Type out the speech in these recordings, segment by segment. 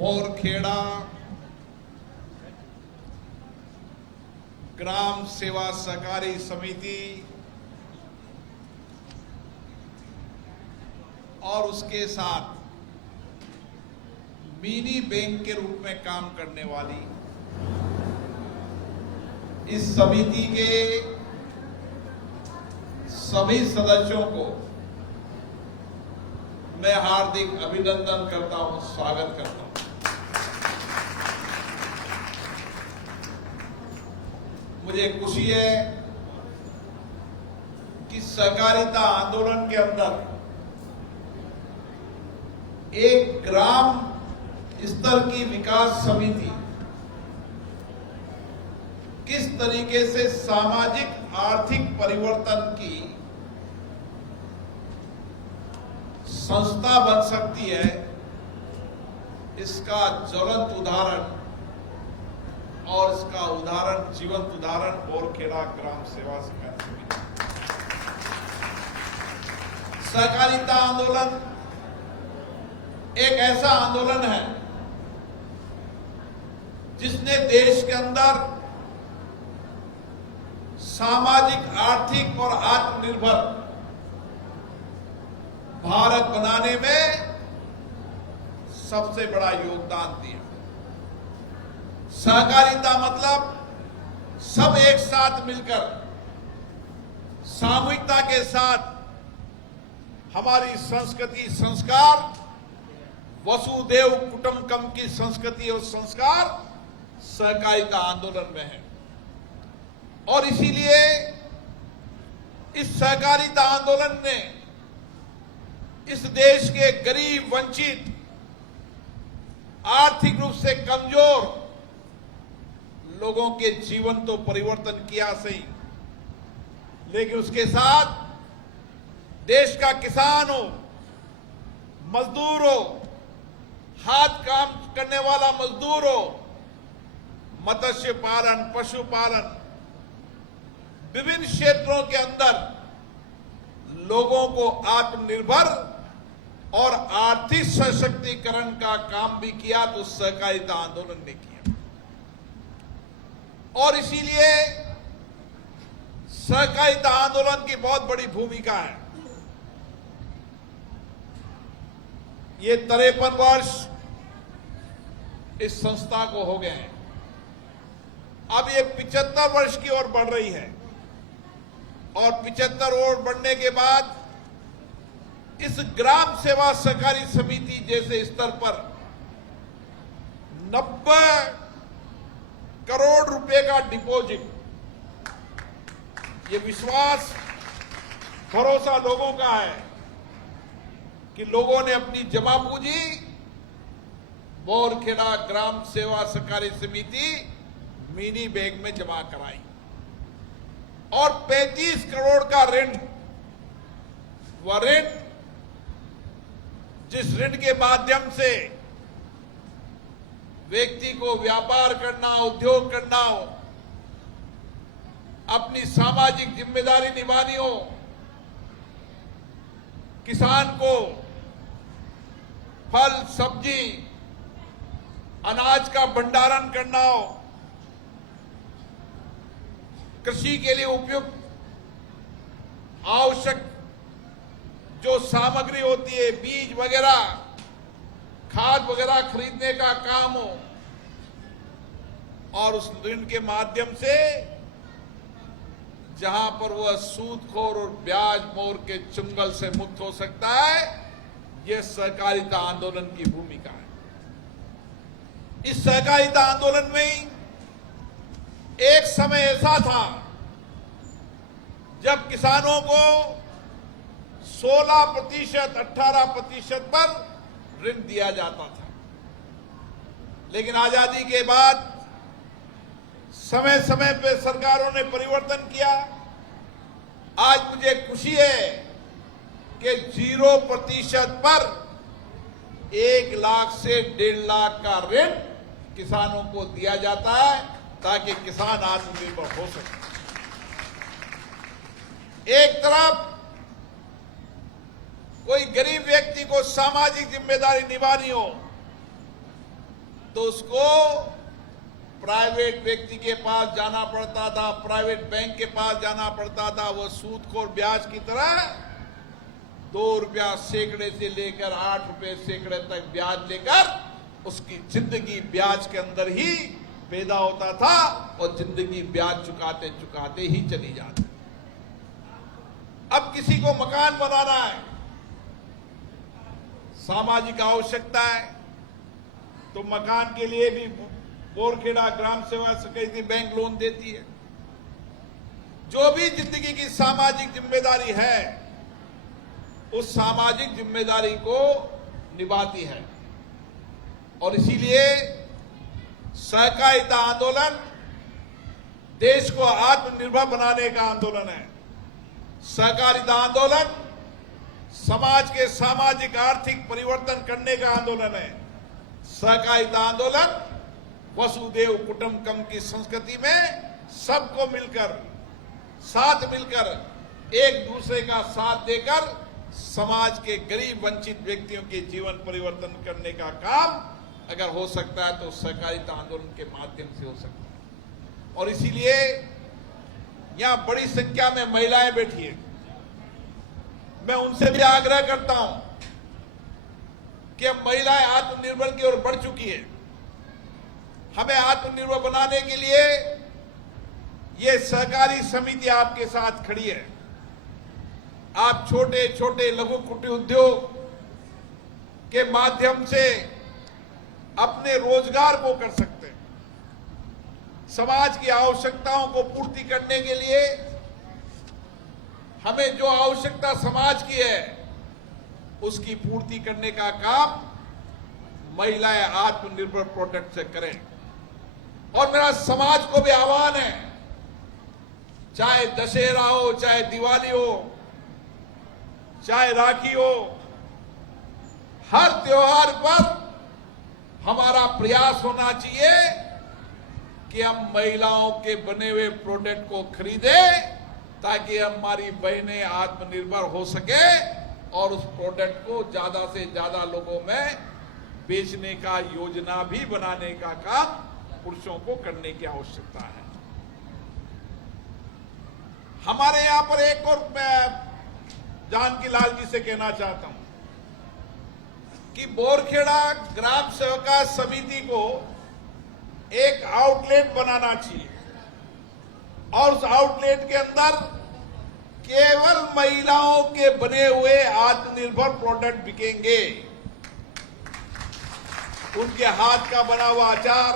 बोरखेड़ा ग्राम सेवा सहकारी समिति और उसके साथ मिनी बैंक के रूप में काम करने वाली इस समिति के सभी सदस्यों को मैं हार्दिक अभिनंदन करता हूं, स्वागत करता हूं। मुझे खुशी है कि सहकारिता आंदोलन के अंदर एक ग्राम स्तर की विकास समिति किस तरीके से सामाजिक आर्थिक परिवर्तन की संस्था बन सकती है, इसका ज्वलंत उदाहरण और इसका उदाहरण, जीवंत उदाहरण बोरखेड़ा ग्राम सेवा सहकारी समिति। सहकारिता आंदोलन एक ऐसा आंदोलन है जिसने देश के अंदर सामाजिक, आर्थिक और आत्मनिर्भर भारत बनाने में सबसे बड़ा योगदान दिया। सहकारिता मतलब सब एक साथ मिलकर सामूहिकता के साथ हमारी संस्कृति, संस्कार, वसुदेव कुटुंबकम की संस्कृति और संस्कार सहकारिता आंदोलन में है। और इसीलिए इस सहकारिता आंदोलन ने इस देश के गरीब, वंचित, आर्थिक रूप से कमजोर लोगों के जीवन तो परिवर्तन किया सही, लेकिन उसके साथ देश का किसान हो, मजदूर हो, हाथ काम करने वाला मजदूर हो, मत्स्य पालन, पशुपालन, विभिन्न क्षेत्रों के अंदर लोगों को आत्मनिर्भर और आर्थिक सशक्तिकरण का काम भी किया, तो सहकारिता आंदोलन ने किया। और इसीलिए सहकारिता आंदोलन की बहुत बड़ी भूमिका है। ये 53 वर्ष इस संस्था को हो गए हैं। अब ये 75 वर्ष की ओर बढ़ रही है और 75 ओर बढ़ने के बाद इस ग्राम सेवा सहकारी समिति जैसे स्तर पर 90 करोड़ रुपए का डिपॉजिट, ये विश्वास, भरोसा लोगों का है कि लोगों ने अपनी जमा पूंजी बोरखेड़ा ग्राम सेवा सहकारी समिति मिनी बैंक में जमा कराई और 35 करोड़ का ऋण, वह ऋण जिस ऋण के माध्यम से व्यक्ति को व्यापार करना, उद्योग करना हो, अपनी सामाजिक जिम्मेदारी निभानी हो, किसान को फल, सब्जी, अनाज का भंडारण करना हो, कृषि के लिए उपयुक्त आवश्यक जो सामग्री होती है, बीज वगैरह, खाद वगैरह खरीदने का काम हो, और उस ऋण के माध्यम से जहां पर वह सूदखोर और ब्याज मोर के चुंगल से मुक्त हो सकता है, यह सहकारिता आंदोलन की भूमिका है। इस सहकारिता आंदोलन में एक समय ऐसा था जब किसानों को 16%, 18% पर ऋण दिया जाता था, लेकिन आजादी के बाद समय समय पे सरकारों ने परिवर्तन किया। आज मुझे खुशी है कि 0% पर 1 लाख से 1.5 लाख का ऋण किसानों को दिया जाता है ताकि किसान आत्मनिर्भर हो सके। एक तरफ कोई गरीब व्यक्ति को सामाजिक जिम्मेदारी निभानी हो, तो उसको प्राइवेट व्यक्ति के पास जाना पड़ता था, प्राइवेट बैंक के पास जाना पड़ता था। वो सूदखोर ब्याज की तरह 2 रुपया सैकड़े से लेकर 8 रुपए सैकड़े तक ब्याज लेकर उसकी जिंदगी ब्याज के अंदर ही पैदा होता था और जिंदगी ब्याज चुकाते चुकाते ही चली जाती। अब किसी को मकान बनाना है, सामाजिक आवश्यकता है, तो मकान के लिए भी बोरखेड़ा ग्राम सेवा समिति बैंक लोन देती है। जो भी जिंदगी की सामाजिक जिम्मेदारी है उस सामाजिक जिम्मेदारी को निभाती है। और इसीलिए सहकारिता आंदोलन देश को आत्मनिर्भर बनाने का आंदोलन है। सहकारिता आंदोलन समाज के सामाजिक आर्थिक परिवर्तन करने का आंदोलन है। सहकारिता आंदोलन वसुदेव कुटुंबकम की संस्कृति में सबको मिलकर, साथ मिलकर, एक दूसरे का साथ देकर समाज के गरीब वंचित व्यक्तियों के जीवन परिवर्तन करने का काम अगर हो सकता है तो सहकारिता आंदोलन के माध्यम से हो सकता है। और इसीलिए यहां बड़ी संख्या में महिलाएं बैठी हैं। मैं उनसे भी आग्रह करता हूं कि अब महिलाएं आत्मनिर्भर की ओर बढ़ चुकी है। हमें आत्मनिर्भर बनाने के लिए ये सहकारी समिति आपके साथ खड़ी है। आप छोटे छोटे लघु कुटीर उद्योग के माध्यम से अपने रोजगार को कर सकते हैं। समाज की आवश्यकताओं को पूर्ति करने के लिए हमें जो आवश्यकता समाज की है उसकी पूर्ति करने का काम महिलाएं आत्मनिर्भर प्रोडक्ट से करें। और मेरा समाज को भी आह्वान है, चाहे दशहरा हो, चाहे दिवाली हो, चाहे राखी हो, हर त्योहार पर हमारा प्रयास होना चाहिए कि हम महिलाओं के बने हुए प्रोडक्ट को खरीदें ताकि हमारी बहनें आत्मनिर्भर हो सके और उस प्रोडक्ट को ज्यादा से ज्यादा लोगों में बेचने का योजना भी बनाने का काम पुरुषों को करने की आवश्यकता है। हमारे यहां पर एक और मैं जानकी लाल जी से कहना चाहता हूं कि बोरखेड़ा ग्राम सेवका समिति को एक आउटलेट बनाना चाहिए और उस आउटलेट के अंदर केवल महिलाओं के बने हुए आत्मनिर्भर प्रोडक्ट बिकेंगे। उनके हाथ का बना हुआ अचार,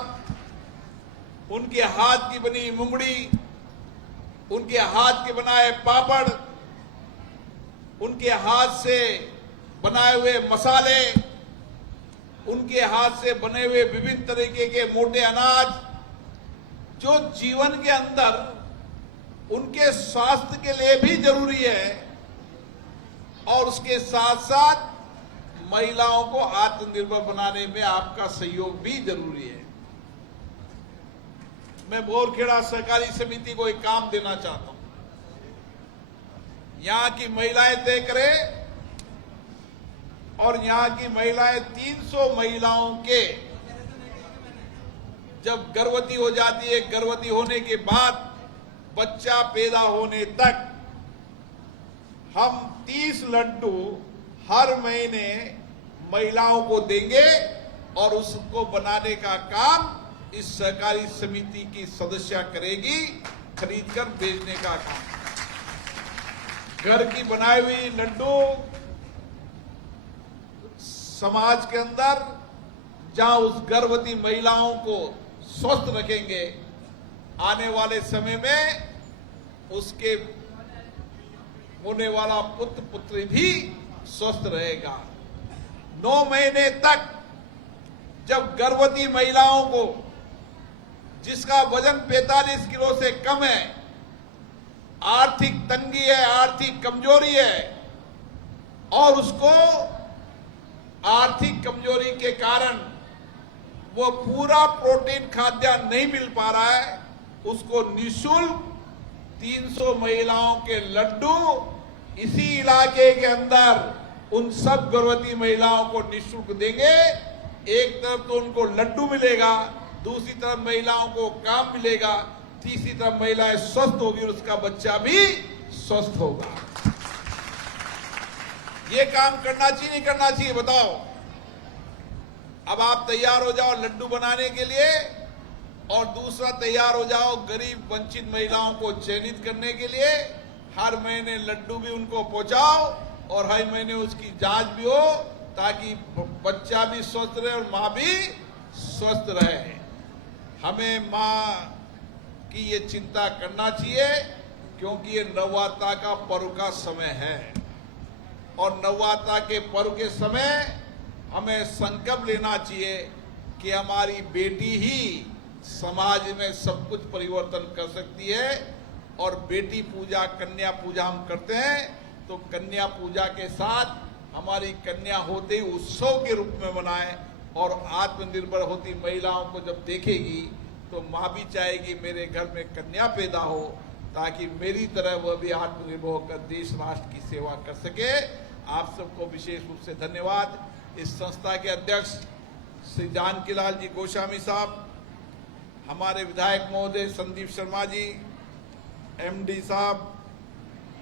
उनके हाथ की बनी मुंगड़ी, उनके हाथ के बनाए पापड़, उनके हाथ से बनाए हुए मसाले, उनके हाथ से बने हुए विभिन्न तरीके के मोटे अनाज, जो जीवन के अंदर उनके स्वास्थ्य के लिए भी जरूरी है और उसके साथ साथ महिलाओं को आत्मनिर्भर बनाने में आपका सहयोग भी जरूरी है। मैं बोरखेड़ा सहकारी समिति को एक काम देना चाहता हूं, यहां की महिलाएं तय करें और यहां की महिलाएं 300 महिलाओं के जब गर्भवती हो जाती है, गर्भवती होने के बाद बच्चा पैदा होने तक हम 30 लड्डू हर महीने महिलाओं को देंगे और उसको बनाने का काम इस सहकारी समिति की सदस्य करेगी, खरीदकर बेचने का काम। घर की बनाई हुई लड्डू समाज के अंदर जहां उस गर्भवती महिलाओं को स्वस्थ रखेंगे, आने वाले समय में उसके होने वाला पुत्र पुत्री भी स्वस्थ रहेगा। 9 महीने तक जब गर्भवती महिलाओं को, जिसका वजन 45 किलो से कम है, आर्थिक तंगी है, आर्थिक कमजोरी है और उसको आर्थिक कमजोरी के कारण वो पूरा प्रोटीन खाद्यान्न नहीं मिल पा रहा है, उसको निःशुल्क 300 महिलाओं के लड्डू इसी इलाके के अंदर उन सब गर्भवती महिलाओं को निःशुल्क देंगे एक तरफ तो उनको लड्डू मिलेगा, दूसरी तरफ महिलाओं को काम मिलेगा, तीसरी तरफ महिलाएं स्वस्थ होगी और उसका बच्चा भी स्वस्थ होगा। ये काम करना चाहिए नहीं करना चाहिए बताओ? अब आप तैयार हो जाओ लड्डू बनाने के लिए, और दूसरा तैयार हो जाओ गरीब वंचित महिलाओं को चयनित करने के लिए। हर महीने लड्डू भी उनको पहुंचाओ और हर महीने उसकी जांच भी हो, ताकि बच्चा भी स्वस्थ रहे और मां भी स्वस्थ रहे। हमें मां की ये चिंता करना चाहिए, क्योंकि ये नवरात्रा का पर्व का समय है, और नवरात्रा के पर्व के समय हमें संकल्प लेना चाहिए कि हमारी बेटी ही समाज में सब कुछ परिवर्तन कर सकती है। और बेटी पूजा, कन्या पूजा हम करते हैं, तो कन्या पूजा के साथ हमारी कन्या होते ही उत्सव के रूप में मनाएं, और आत्मनिर्भर होती महिलाओं को जब देखेगी तो माँ भी चाहेगी मेरे घर में कन्या पैदा हो, ताकि मेरी तरह वह भी आत्मनिर्भर होकर देश राष्ट्र की सेवा कर सके। आप सबको विशेष रूप से धन्यवाद। इस संस्था के अध्यक्ष श्री जानकीलाल जी गोस्वामी साहब, हमारे विधायक महोदय संदीप शर्मा जी, एमडी साहब,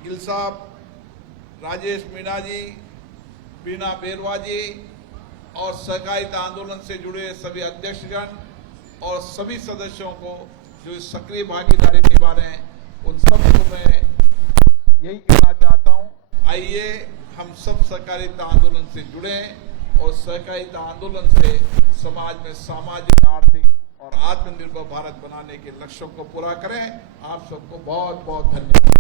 गिल साहब, राजेश मीणा जी, बीना बेरवा जी, और सहकारिता आंदोलन से जुड़े सभी अध्यक्षगण और सभी सदस्यों को जो इस सक्रिय भागीदारी निभा रहे हैं, उन सबको मैं यही कहना चाहता हूं, आइए हम सब सहकारिता आंदोलन से जुड़ें और सहकारिता आंदोलन से समाज में सामाजिक, आर्थिक और आत्मनिर्भर भारत बनाने के लक्ष्यों को पूरा करें। आप सबको बहुत बहुत धन्यवाद।